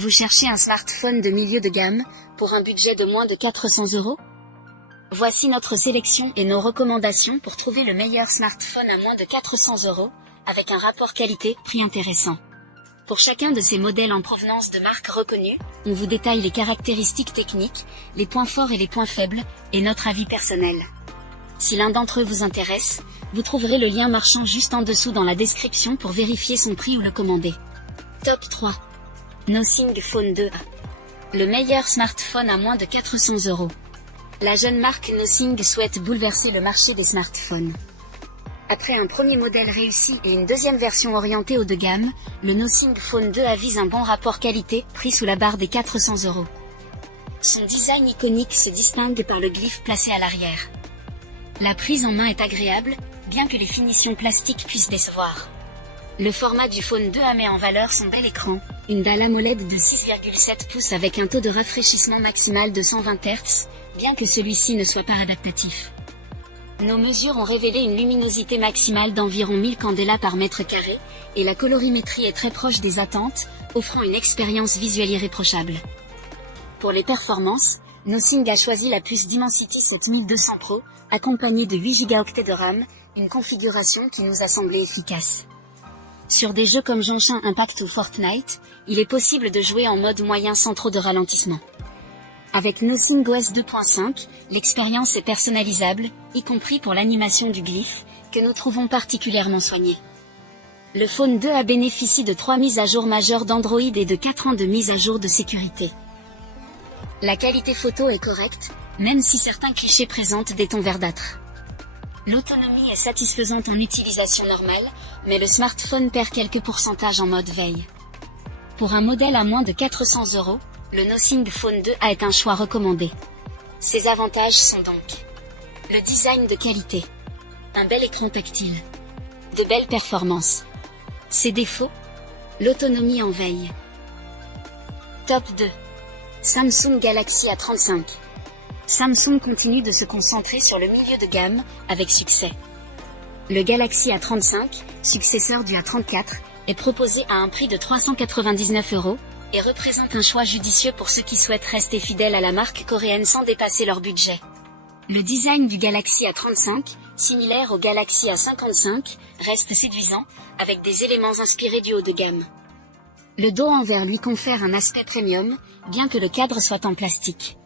Vous cherchez un smartphone de milieu de gamme, pour un budget de moins de 400 €? Voici notre sélection et nos recommandations pour trouver le meilleur smartphone à moins de 400 €, avec un rapport qualité-prix intéressant. Pour chacun de ces modèles en provenance de marques reconnues, on vous détaille les caractéristiques techniques, les points forts et les points faibles, et notre avis personnel. Si l'un d'entre eux vous intéresse, vous trouverez le lien marchand juste en dessous dans la description pour vérifier son prix ou le commander. Top 3. Nothing Phone 2a. Le meilleur smartphone à moins de 400 €. La jeune marque Nothing souhaite bouleverser le marché des smartphones. Après un premier modèle réussi et une deuxième version orientée haut de gamme, le Nothing Phone 2 avise un bon rapport qualité-prix sous la barre des 400 €. Son design iconique se distingue par le glyphe placé à l'arrière. La prise en main est agréable, bien que les finitions plastiques puissent décevoir. Le format du Phone 2a met en valeur son bel écran, une dalle AMOLED de 6,7 pouces avec un taux de rafraîchissement maximal de 120 Hz, bien que celui-ci ne soit pas adaptatif. Nos mesures ont révélé une luminosité maximale d'environ 1000 candela par mètre carré, et la colorimétrie est très proche des attentes, offrant une expérience visuelle irréprochable. Pour les performances, Nothing a choisi la puce Dimensity 7200 Pro, accompagnée de 8 Go de RAM, une configuration qui nous a semblé efficace. Sur des jeux comme Genshin Impact ou Fortnite, il est possible de jouer en mode moyen sans trop de ralentissement. Avec Nothing OS 2.5, l'expérience est personnalisable, y compris pour l'animation du glyphe, que nous trouvons particulièrement soignée. Le Phone 2a bénéficie de 3 mises à jour majeures d'Android et de 4 ans de mise à jour de sécurité. La qualité photo est correcte, même si certains clichés présentent des tons verdâtres. L'autonomie est satisfaisante en utilisation normale, mais le smartphone perd quelques pourcentages en mode veille. Pour un modèle à moins de 400 €, le Nothing Phone 2a est un choix recommandé. Ses avantages sont donc le design de qualité, un bel écran tactile, de belles performances. Ses défauts, l'autonomie en veille. Top 2. Samsung Galaxy A35. Samsung continue de se concentrer sur le milieu de gamme, avec succès. Le Galaxy A35, successeur du A34, est proposé à un prix de 399 €, et représente un choix judicieux pour ceux qui souhaitent rester fidèles à la marque coréenne sans dépasser leur budget. Le design du Galaxy A35, similaire au Galaxy A55, reste séduisant, avec des éléments inspirés du haut de gamme. Le dos en verre lui confère un aspect premium, bien que le cadre soit en plastique.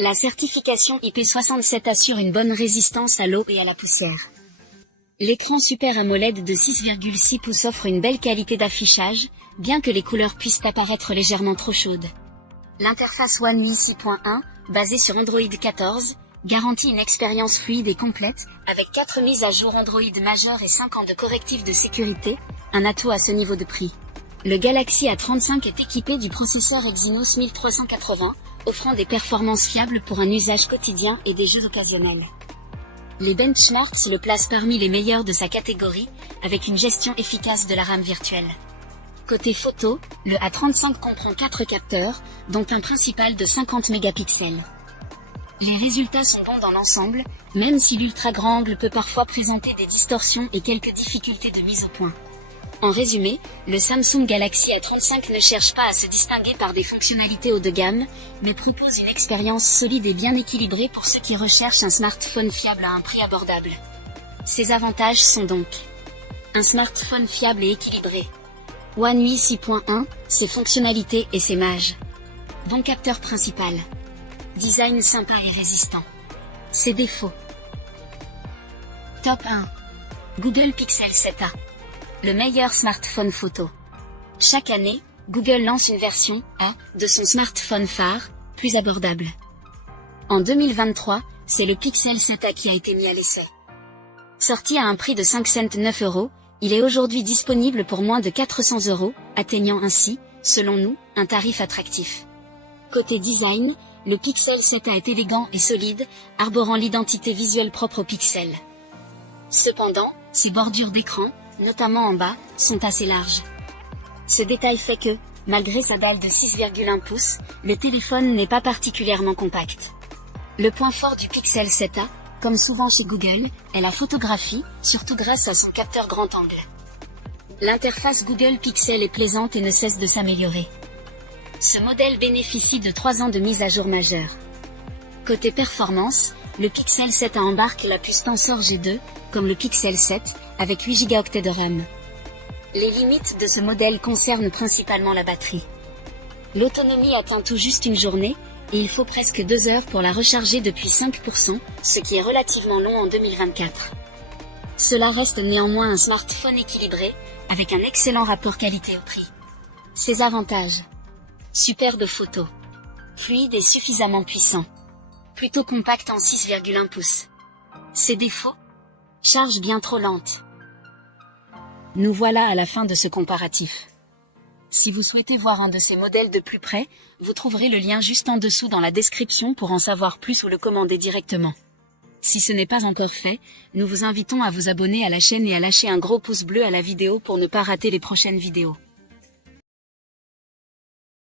La certification IP67 assure une bonne résistance à l'eau et à la poussière. L'écran Super AMOLED de 6,6 pouces offre une belle qualité d'affichage, bien que les couleurs puissent apparaître légèrement trop chaudes. L'interface One UI 6.1, basée sur Android 14, garantit une expérience fluide et complète, avec 4 mises à jour Android majeures et 5 ans de correctifs de sécurité, un atout à ce niveau de prix. Le Galaxy A35 est équipé du processeur Exynos 1380, offrant des performances fiables pour un usage quotidien et des jeux occasionnels. Les benchmarks le placent parmi les meilleurs de sa catégorie, avec une gestion efficace de la RAM virtuelle. Côté photo, le A35 comprend 4 capteurs, dont un principal de 50 mégapixels. Les résultats sont bons dans l'ensemble, même si l'ultra grand angle peut parfois présenter des distorsions et quelques difficultés de mise au point. En résumé, le Samsung Galaxy A35 ne cherche pas à se distinguer par des fonctionnalités haut de gamme, mais propose une expérience solide et bien équilibrée pour ceux qui recherchent un smartphone fiable à un prix abordable. Ses avantages sont donc un smartphone fiable et équilibré. One UI 6.1, ses fonctionnalités et ses mages. Bon capteur principal. Design sympa et résistant. Ses défauts. Top 1. Google Pixel 7a. Le meilleur smartphone photo. Chaque année, Google lance une version A de son smartphone phare, plus abordable. En 2023, c'est le Pixel 7a qui a été mis à l'essai. Sorti à un prix de 509 €, il est aujourd'hui disponible pour moins de 400 €, atteignant ainsi, selon nous, un tarif attractif. Côté design, le Pixel 7a est élégant et solide, arborant l'identité visuelle propre au Pixel. Cependant, ses bordures d'écran, notamment en bas, sont assez larges. Ce détail fait que, malgré sa dalle de 6,1 pouces, le téléphone n'est pas particulièrement compact. Le point fort du Pixel 7a, comme souvent chez Google, est la photographie, surtout grâce à son capteur grand angle. L'interface Google Pixel est plaisante et ne cesse de s'améliorer. Ce modèle bénéficie de 3 ans de mise à jour majeure. Côté performance, le Pixel 7 embarque la puce Tensor G2, comme le Pixel 7, avec 8 Go de RAM. Les limites de ce modèle concernent principalement la batterie. L'autonomie atteint tout juste une journée, et il faut presque 2 heures pour la recharger depuis 5%, ce qui est relativement long en 2024. Cela reste néanmoins un smartphone équilibré, avec un excellent rapport qualité-prix. Ses avantages: superbe photo, fluide et suffisamment puissant, plutôt compact en 6,1 pouces. Ses défauts: charge bien trop lente. Nous voilà à la fin de ce comparatif. Si vous souhaitez voir un de ces modèles de plus près, vous trouverez le lien juste en dessous dans la description pour en savoir plus ou le commander directement. Si ce n'est pas encore fait, nous vous invitons à vous abonner à la chaîne et à lâcher un gros pouce bleu à la vidéo pour ne pas rater les prochaines vidéos.